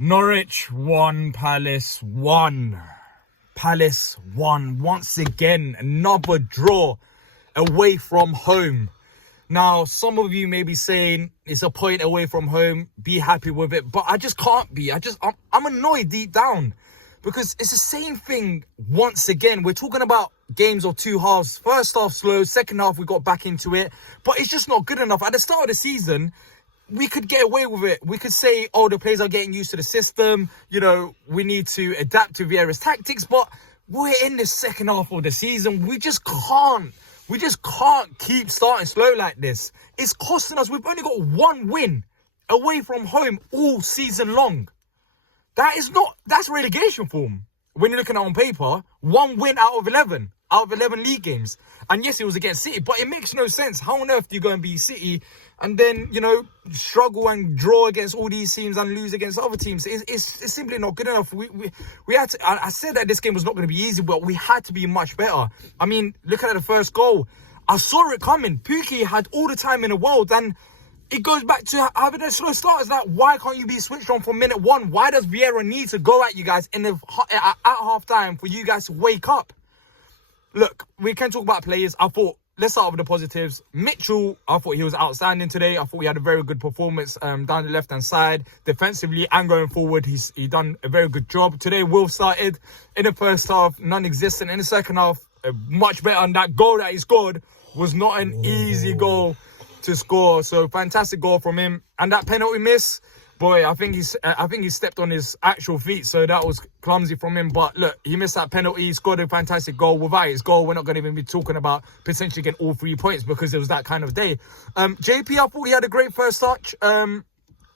Norwich 1, Palace 1. Palace 1. Once again, another draw away from home. Now, some of you may be saying it's a point away from home. Be happy with it. But I just can't be. I'm annoyed deep down. Because it's the same thing once again. We're talking about games of two halves. First half slow. Second half we got back into it. But it's just not good enough. At the start of the season, we could get away with it. We could say, oh, the players are getting used to the system. You know, we need to adapt to Vieira's tactics. But we're in the second half of the season. We just can't keep starting slow like this. It's costing us. We've only got one win away from home all season long. That's relegation form. When you're looking at it on paper, one win out of 11 league games. And yes, it was against City, but it makes no sense. How on earth do you go and beat City and then, you know, struggle and draw against all these teams and lose against other teams? It's simply not good enough. We had to. I said that this game was not going to be easy, but we had to be much better. I mean, look at the first goal. I saw it coming. Pukki had all the time in the world, and it goes back to having a slow start. Is that why can't you be switched on from minute one? Why does Vieira need to go at you guys at half time for you guys to wake up? Look, we can talk about players. Let's start with the positives. Mitchell, I thought he was outstanding today. I thought he had a very good performance down the left-hand side. Defensively and going forward, he done a very good job. Today, Will started in the first half, non-existent. In the second half, much better. And that goal that he scored was not an easy goal to score. So, fantastic goal from him. And that penalty miss, boy, I think he stepped on his actual feet, so that was clumsy from him. But look, he missed that penalty. He scored a fantastic goal. Without his goal, we're not going to even be talking about potentially getting all 3 points because it was that kind of day. JP, I thought he had a great first touch. And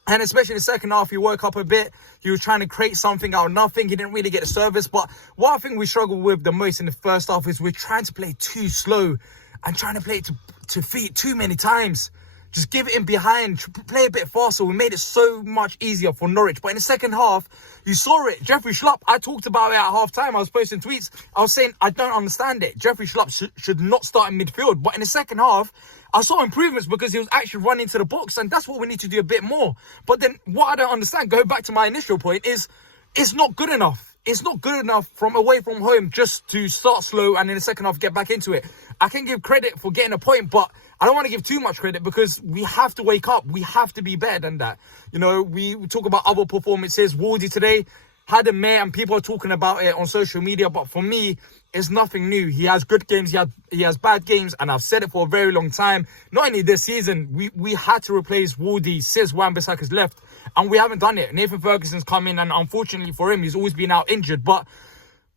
especially in the second half, he woke up a bit. He was trying to create something out of nothing. He didn't really get the service. But what I think we struggled with the most in the first half is we're trying to play too slow and trying to play it to feet too many times. Just give it in behind, play a bit faster. We made it so much easier for Norwich. But in the second half, you saw it. Jeffrey Schlupp, I talked about it at half-time. I was posting tweets. I was saying, I don't understand it. Jeffrey Schlupp should not start in midfield. But in the second half, I saw improvements because he was actually running to the box. And that's what we need to do a bit more. But then what I don't understand, going back to my initial point, is it's not good enough. It's not good enough from away from home just to start slow and in the second half get back into it. I can give credit for getting a point, but I don't want to give too much credit because we have to wake up. We have to be better than that. You know, we talk about other performances. Wardy today had a mare and people are talking about it on social media. But for me, it's nothing new. He has good games. He has bad games. And I've said it for a very long time. Not only this season, we had to replace Wardy since Wan-Bissaka's left. And we haven't done it. Nathan Ferguson's come in. And unfortunately for him, he's always been out injured. But,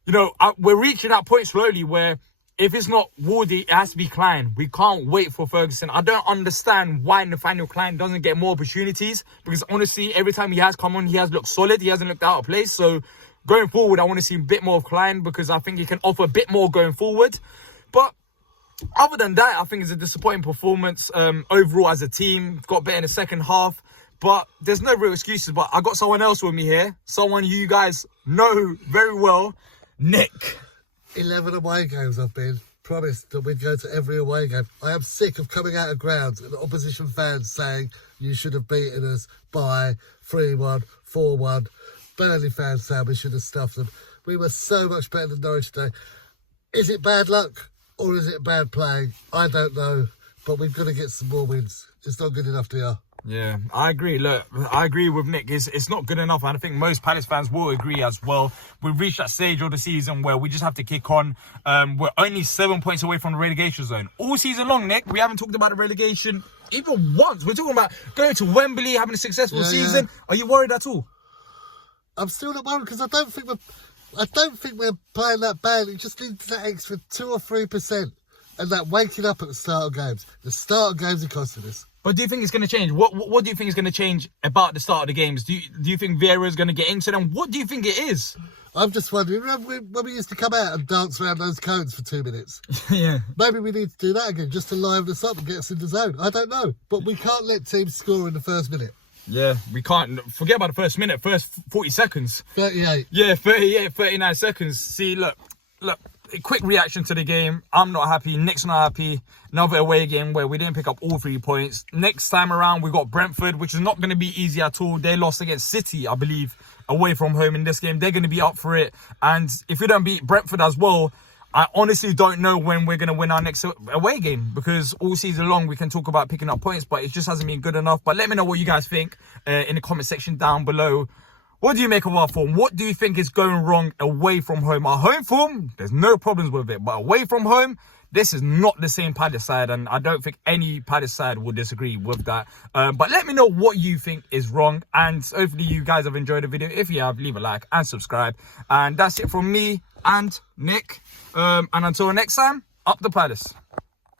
you know, we're reaching that point slowly where if it's not Wardy, it has to be Klein. We can't wait for Ferguson. I don't understand why Nathaniel Klein doesn't get more opportunities. Because honestly, every time he has come on, he has looked solid. He hasn't looked out of place. So going forward, I want to see a bit more of Klein because I think he can offer a bit more going forward. But other than that, I think it's a disappointing performance overall as a team. Got better in the second half. But there's no real excuses. But I got someone else with me here. Someone you guys know very well. Nick. 11 away games I've been. Promised that we'd go to every away game. I am sick of coming out of grounds and opposition fans saying you should have beaten us by 3-1, 4-1. Burnley fans saying we should have stuffed them. We were so much better than Norwich today. Is it bad luck or is it bad playing? I don't know. But we've got to get some more wins. It's not good enough, dear. Yeah, I agree. Look, I agree with Nick. It's not good enough. And I think most Palace fans will agree as well. We've reached that stage of the season where we just have to kick on. We're only 7 points away from the relegation zone. All season long, Nick, we haven't talked about the relegation even once. We're talking about going to Wembley, having a successful season. Yeah. Are you worried at all? I'm still not worried because I don't think we're playing that bad. It just needs that extra 2 or 3%. And that waking up at the start of games. The start of games are costing us. But do you think it's going to change? What do you think is going to change about the start of the games? Do you think Vieira is going to get into them? What do you think it is? I'm just wondering, remember when we used to come out and dance around those cones for 2 minutes? Yeah. Maybe we need to do that again just to liven us up and get us in the zone. I don't know. But we can't let teams score in the first minute. Yeah, we can't. Forget about the first minute, first 40 seconds. 38. Yeah, 38, 39 seconds. See, look, a quick reaction to the game. I'm not happy. Nick's not happy. Another away game where we didn't pick up all 3 points. Next time around, we got Brentford, which is not going to be easy at all. They lost against City, I believe, away from home in this game. They're going to be up for it. And if we don't beat Brentford as well, I honestly don't know when we're going to win our next away game, because all season long we can talk about picking up points, but it just hasn't been good enough. But let me know what you guys think in the comment section down below. What do you make of our form? What do you think is going wrong away from home? Our home form, there's no problems with it. But away from home, this is not the same Palace side. And I don't think any Palace side will disagree with that. But let me know what you think is wrong. And hopefully you guys have enjoyed the video. If you have, leave a like and subscribe. And that's it from me and Nick. And until next time, up the Palace.